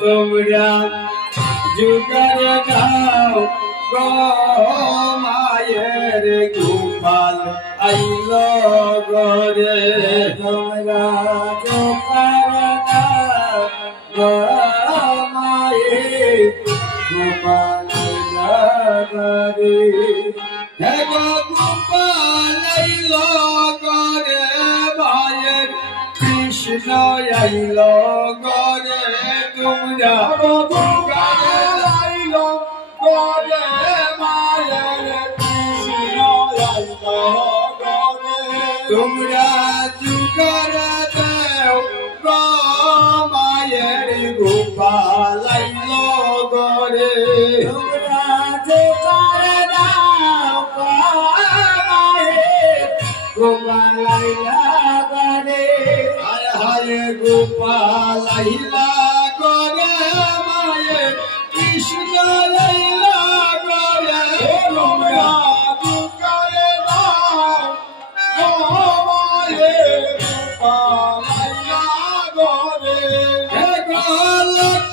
তোমরা যুগের দাও গো মায়ের গোপাল আইল গরে তোমরা যুগের দাও গো মায়ের গোপাল গরে হে গোপাল আইল গরে মায়ের কৃষ্ণ আইল গরে তোমরা গোপাল আইল গরে মায়ের কৃষ্ণ আইল গরে তোমরা যুগের দেও গো মায়ের গোপাল আইল গরে তোমরা যুগের দাও গো মায়ের গোপাল আইল গরে হায় হায় গোপাল আইল গরে মায়ের কৃষ্ণ আইল গরে তোমরা যুগের দাও গো মায়ের গোপাল আইল গরে হে গোলক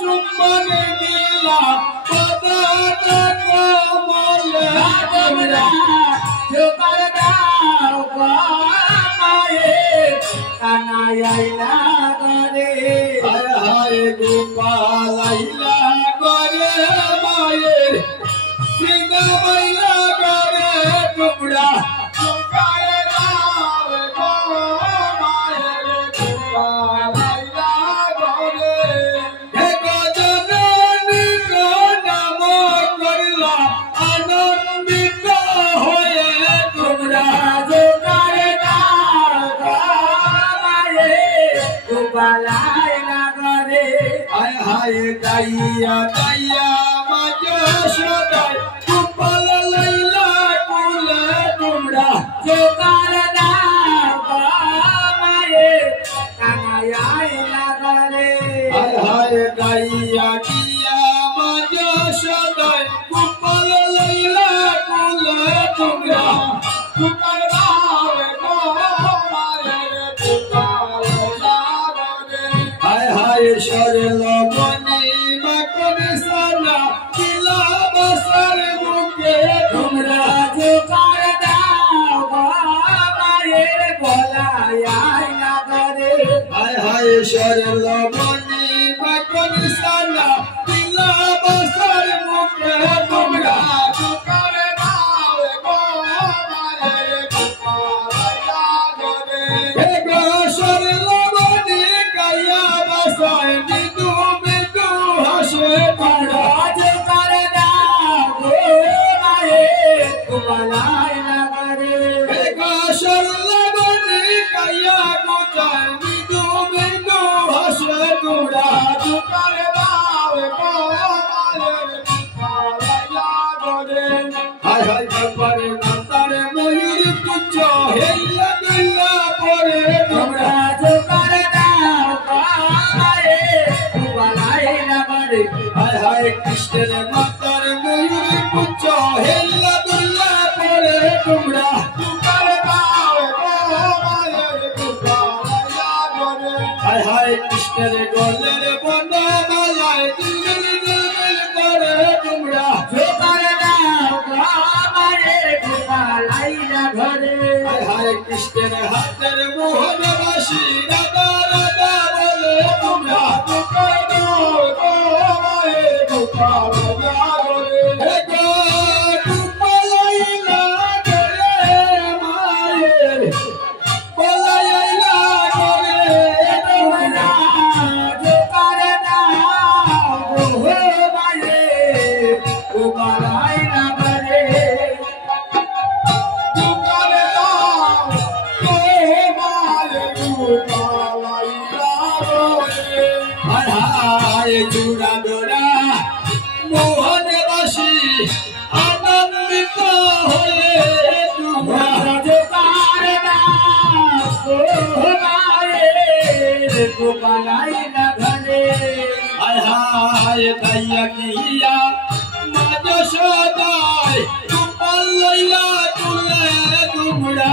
চুম্বন দিলা পদত কমলে তোমরা যুগের দাও গো মায়ের কানাই আইল গরে হায় হায় গোপাল আইল গরে মায়ের সিংহ আইল গরে তোমরা যুগের দাও গো মায়ের গোপাল আইল গরে হে গজননী নাম করলা আনন্দিত হয়ে তোমরা যুগের দাও গো মায়ের গোপাল আইল গরে হায় হায় দাইয়া দাইয়া মাঝ সদাই গোপাল লাইলা কুলে তোমরা যুগের দাও গো মায়ের কানাই আইল গরে হায় হায় দাইয়া দিয়া মাঝ সদাই গোপাল লাইলা কুলে তোমরা যুগের দাও গো মায়ের গোপাল আইল গরে হায় হায় সরল বনি মাখন সানা কিলা বসর মুখে তোমরা যুগের দাও গো মায়ের গলায় আইল গরে হায় হায় সরল বনি মাখন সানা কিলা বসর মুখে তোমরা যুগের দাও গো মায়ের গোপাল আইল গরে হে গো সরল বনি গায়া বসায় মৃদু মৃদু হাসে তোমরা যুগের দাও গো মায়ের গোপাল আইল গরে হে গো সরল বনি গায়া বসায় মৃদু মৃদু হাসে তোমরা যুগের দাও গো মায়ের গোপাল আইল গরে হায় হায় বাবারে নাতারে ময়ূর পুচ্ছ হেল্লা গল্লা পরে তোমরা যুগের দাও গো মায়ের গোপাল আইল গরে হায় হায় কৃষ্ণের মাতার ময়ূর পুচ্ছ হেল্লা গল্লা পরে তোমরা যুগের দাও গো মায়ের গোপাল আইল গরে হায় হায় কৃষ্ণের গলের বনমালায় দিল দিল করে তোমরা যুগের দাও গো মায়ের গোপাল আইল ঘরে হায় হায় কৃষ্ণের হাতের মোহন বাসি রাধা রাধা বলে তোমরা যুগের দাও গো মায়ের গোপাল আইল ঘরে হে গো গোপাল আইল ঘরে মায়ের গোপাল আইল ঘরে তোমরা যুগের দাও গো মায়ের গোপাল আইল ঘরে যুগের দাও গো মায়ের গোপাল আইল ঘরে হায় হায় জুড়া দোড়া মোহন বাসি আনন্দিত হয়ে তোমরা যুগের দাও গো মায়ের গোপাল আইল ঘরে হায় হায় দাইয়া গিয়া মাঝ সদাই গোপাল লাইলা তুলে তোমরা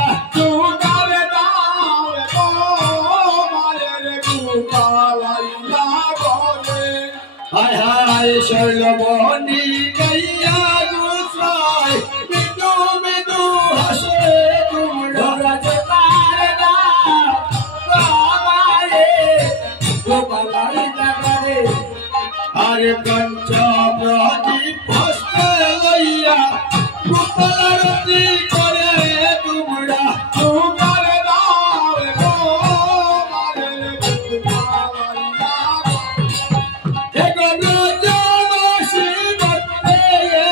পঞ্চ প্রদীপ হস্তে লইয়া গোপাল আরতি করে তোমরা গোপাল দাও হে ব্রজবাসী ভক্তে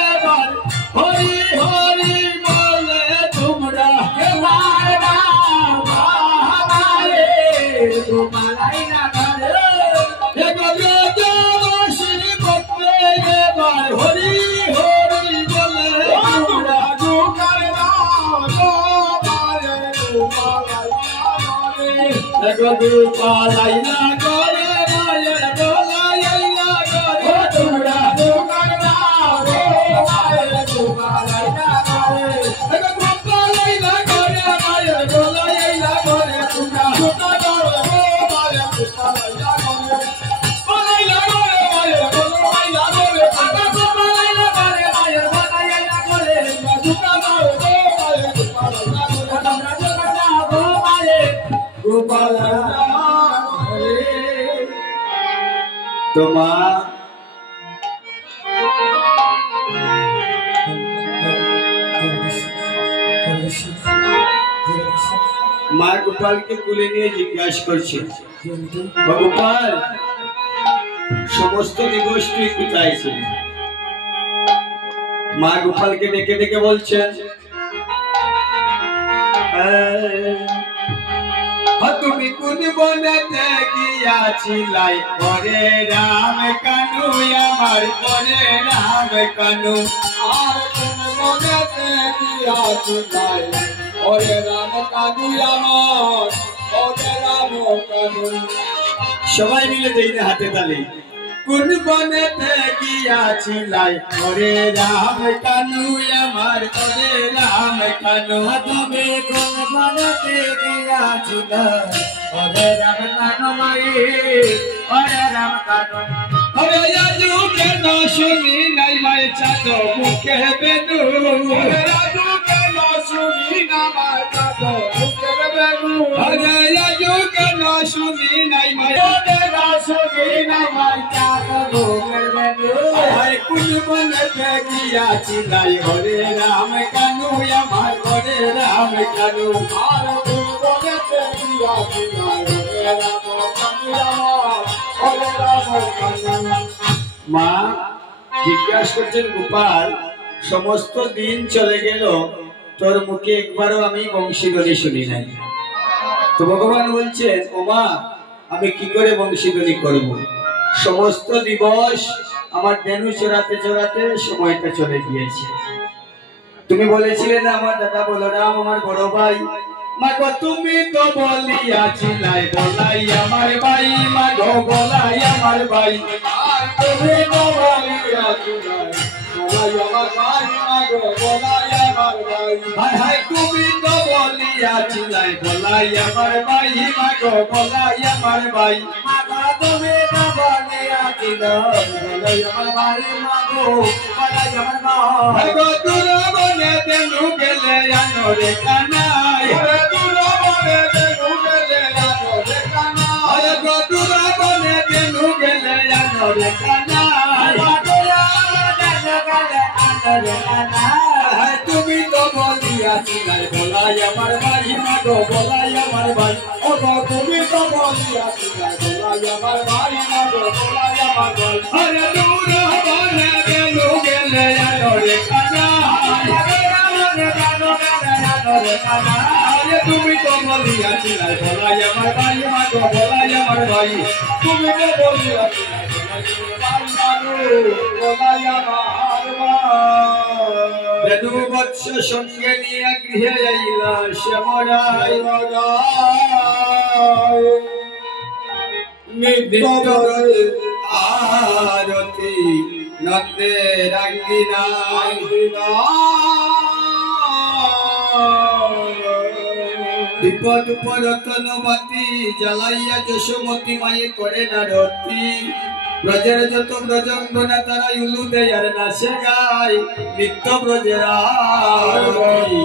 এবার হরি হরি বলে তোমরা গোপাল দাও গোপালাই না ধরে হে ব্রজবাসী ভক্তে এবার হরি হরি বলে তোমরা গোপাল দাও গোপালাই না করে মায়ের গোলাই না করে তোমরা গোপাল দাও গোপালাই না করে গোপালাই না করে মায়ের গোলাই না করে তোমরা গোপাল দাও গোপালাই না করে গোপালাই না করে মায়ের গোলাই না করে গোপালাই না করে মায়ের গোলাই না করে গোপাল দাও গোপালাই না করে তোমরা গোপাল দাও গোপাল তোমা মা গোপালকে কুলে নিয়ে জিজ্ঞাসা করছে গোপাল সমস্ত দিবস তুই কোথায় ছিলি? মা গোপালকে ডেকে ডেকে বলছেন তুমি কোন বনেতে গিয়াছিলাই করে রাম কানু আমার করে রাম কানু আর কোন বনেতে গিয়াছিলাই করে রাম কানু আমার করে রাম কানু সবাই মিলে দেই না হাতে তালি কোন বনেতে গিয়াছিলাই করে রাম কানু আমার করে রাম কানু তুমি কোন বনেতে গিয়াছিলাই করে রাম কানু মাই করে রাম কানু হরে রাজু কেন শুনি নাই মাই চাঁদ মুখে বেদু হরে রাজু কেন শুনি না মাই চাঁদ মুখে বেদু হরে রাজু কেন শুনি নাই মাই শুনি না মাই চাঁদ মুখে বেদু হায় কোন বনেতে গিয়াছিলাই হরে রাম কানু আমার হরে রাম কানু আর কোন বনেতে গিয়াছিলাই হরে রাম কানু আমার হরে রাম কানু মা জিজ্ঞাসা করছেন গোপাল সমস্ত দিন চলে গেল তোর মুখে একবারও আমি বংশীধ্বনি শুনি নাই তো ভগবান বলছেন ও মা আমি কি করে বংশীধ্বনি করব সমস্ত দিবস আমার ধেনু চড়াতে চড়াতে সময়টা চলে গিয়েছে তুমি বলেছিলে না আমার দাদা বলরাম আমার বড় ভাই মা গো তুমি তো বলিয়াছিলাই বলাই আমার ভাই মা গো বলাই আমার ভাই আর তুমি তো বলিয়াছিলাই বলাই আমার ভাই মা গো বলাই আমার ভাই হায় হায় তুমি তো বলিয়াছিলাই বলাই আমার ভাই মা গো বলাই আমার ভাই মা গো তুমি তো বলিয়াছিলাই বলাই আমার ভাই মা গো বলাই আমার ভাই গো তুরা বনে তেনু গেলে আনো রে কানাই তুমি তো বলিয়াছিলাই বলাই আমার ভাই মা গো বলাই আমার ভাই ও গো তুমি তো বলিয়াছিলাই বলাই আমার ভাই মা গো বলাই আমার ভাই আরে দূর বনে গেলু গেলে আনো রে কানা আরে তুমি তো বলিয়াছিলাই বলাই আমার ভাই মা গো বলাই আমার ভাই তুমি তো বলিয়াছিলাই বলাই আমার বেদু বৎস সঙ্গে নিয়ে গৃহে আইলা শ্যামরাই নিত্য আরতি নন্দে রাঙ্গিনাই বিপদ পরতনবতী জ্বালাইয়া যশোমতী মায়ে করে না রতি ব্রজের যত ব্রজঙ্গনা তারা উলু দেয় আর নাচে গায় নিত্য ব্রজের আরতি